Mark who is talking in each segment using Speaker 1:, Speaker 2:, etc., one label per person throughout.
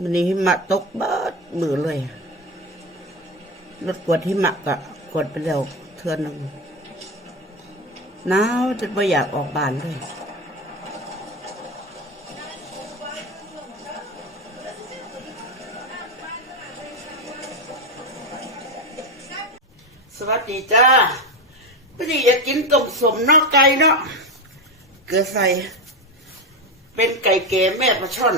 Speaker 1: มันนี้หิมะตกเบิดมือเลยรถกวดหิมะกะกวดไปแล้วเทือนหนึงหนาวจนไม่อยากออกบ้านเลยสวัสดีจ้าพอดีอยากกินต้มสมนอกไก่เนาะเกลือใส่ เป็นไก่แก่แม่ปลาช่อน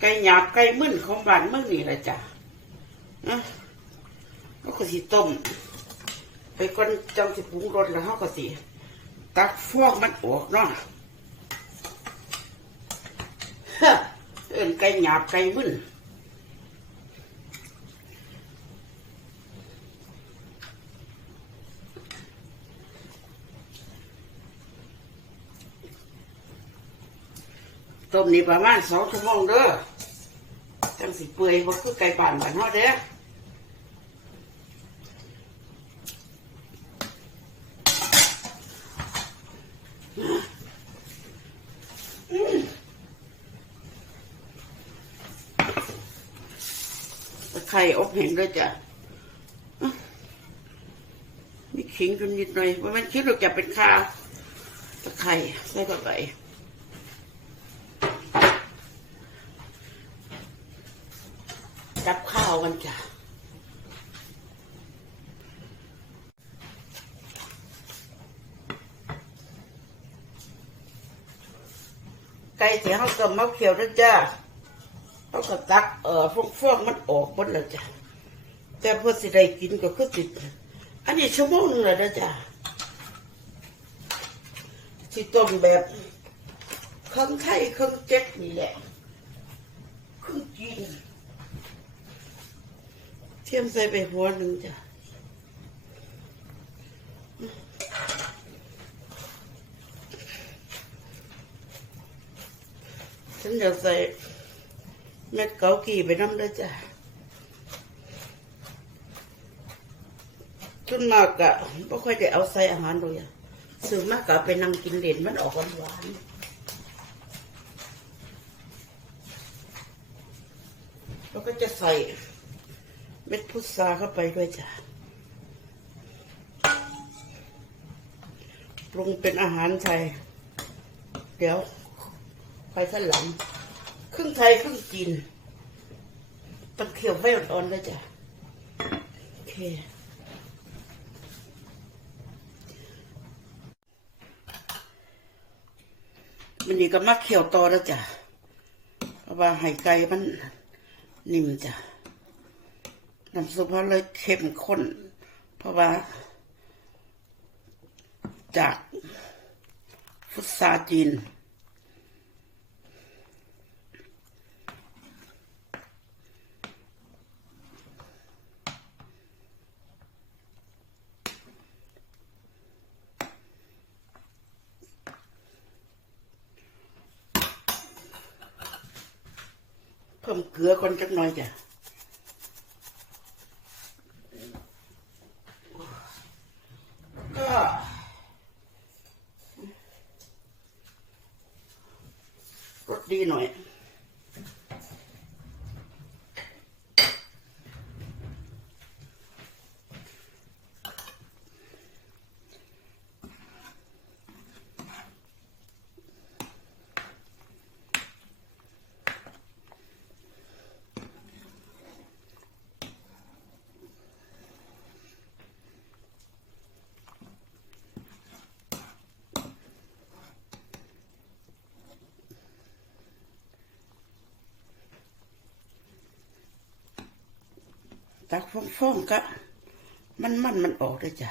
Speaker 1: ไก่หยาบไก่มึนของบ้านเมืองนี่ละจ้ะนะแล้วก็สิต้ม ไปก้นจังสิปรุงรสแล้วเขาก็สิตักฟอกมันออกเนาะฮะเอิ้นไก่หยาบไก่มึน ต้มนี่ประมาณสองชั่วโมงเด้อจังสิเปื่อยบ่คือไก่บ้านบ้านเฮาเด้อตะไคร่อบแห้งด้วยจ้ะมีขิงกันนิดหน่อยว่ามันคิดเราจะเป็นข้าวตะไคร่ใส่เข้าไป กับข้าวกันจ้ะไก่ที่เขาต้มมะเขียวนะจ้ะเขาก็ตักเอ่อฟองฟองๆมันออกหมดแล้วจ้ะแต่เพื่อสิได้กินก็คือติด อันนี้ชั่วโมงหนึงแล้วนะจ้ะที่ต้มแบบเครื่องไทยเครื่องเจ็ดนี่แหละเครื่องจีน เทียมใส่ไปหัวหนึ่งจ้ะฉันเดี๋ยวใส่เม็ดเกากี่ไปน้ำเลยจ้ะชุนมากกะไม่ค่อยได้เอาใส่อาหารเลยอะซื้อมากกะไปนั่งกินเหรียญมันออกหวานๆแล้วก็จะใส่ เม็ดพุทราเข้าไปด้วยจ้ะปรุงเป็นอาหารไทย เดี๋ยวไปข้างหลัง ครึ่งไทยครึ่งจีนต้องเคียวไว้อ่อนๆเลยจ้ะ โอเค มันนี่ก็มาเคี่ยวต่อแล้วจ้ะ เพราะว่าไห่ไก่มันนิ่มจ้ะ น้ำซุปเขาเลยเข้มข้น เพราะว่า จากฟุตซาจีน เพิ่มเกลือคนจักหน่อยจ้ะ ก็รส ดีหน่อย ตักฟองๆก็ มันมันมันออกเลยจ้ะ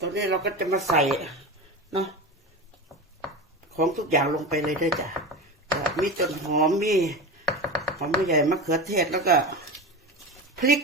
Speaker 1: ตอนนี้เราก็จะมาใส่เนาะของทุกอย่างลงไปเลยด้วยจ้ะจะมีต้นหอมมีหอมใหญ่มะเขือเทศแล้วก็พริก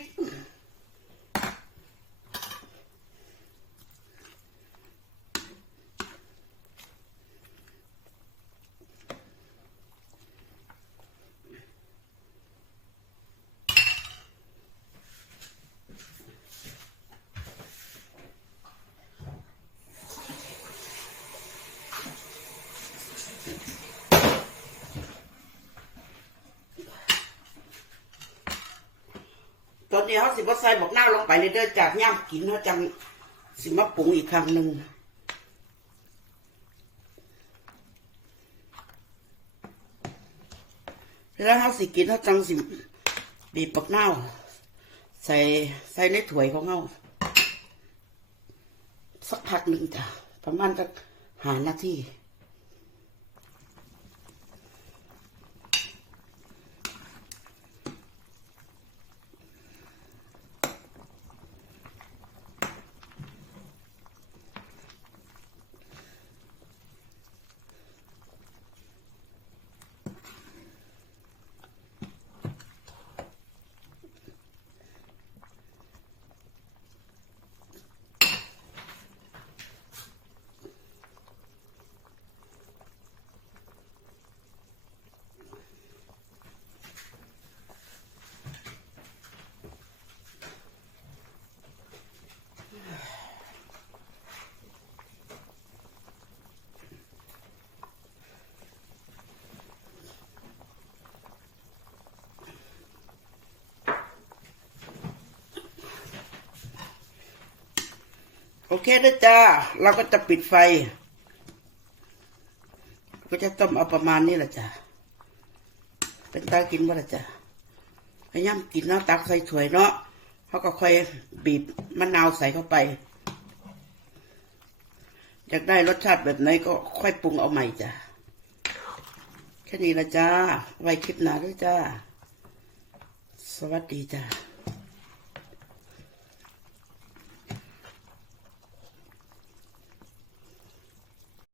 Speaker 1: นนี้เขาสิบ่ใส่บอกหน้าลงไปเลยเด้อจากย่ำกินเขาจังสิมาปรุงอีกครั้งหนึ่งแล้วเขาสิกินเขาจังสิบีบปักหน้าใส่ใส่ในถ้วยของเขาสักพักหนึ่งจ้ะประมาณสักหานาที เคนะจ้า เราก็จะปิดไฟ ก็จะต้มเอาประมาณนี้แหละจ้ะเป็นตากินว่าละจ้ะพยายามกินเนาะตักใส่ถ้วยเนาะเขาก็ค่อยบีบมะนาวใส่เข้าไป อยากได้รสชาติแบบไหนก็ค่อยปรุงเอาใหม่จ้ะแค่นี้ละจ้า ไว้คลิปหน้าด้วยจ้า สวัสดีจ้า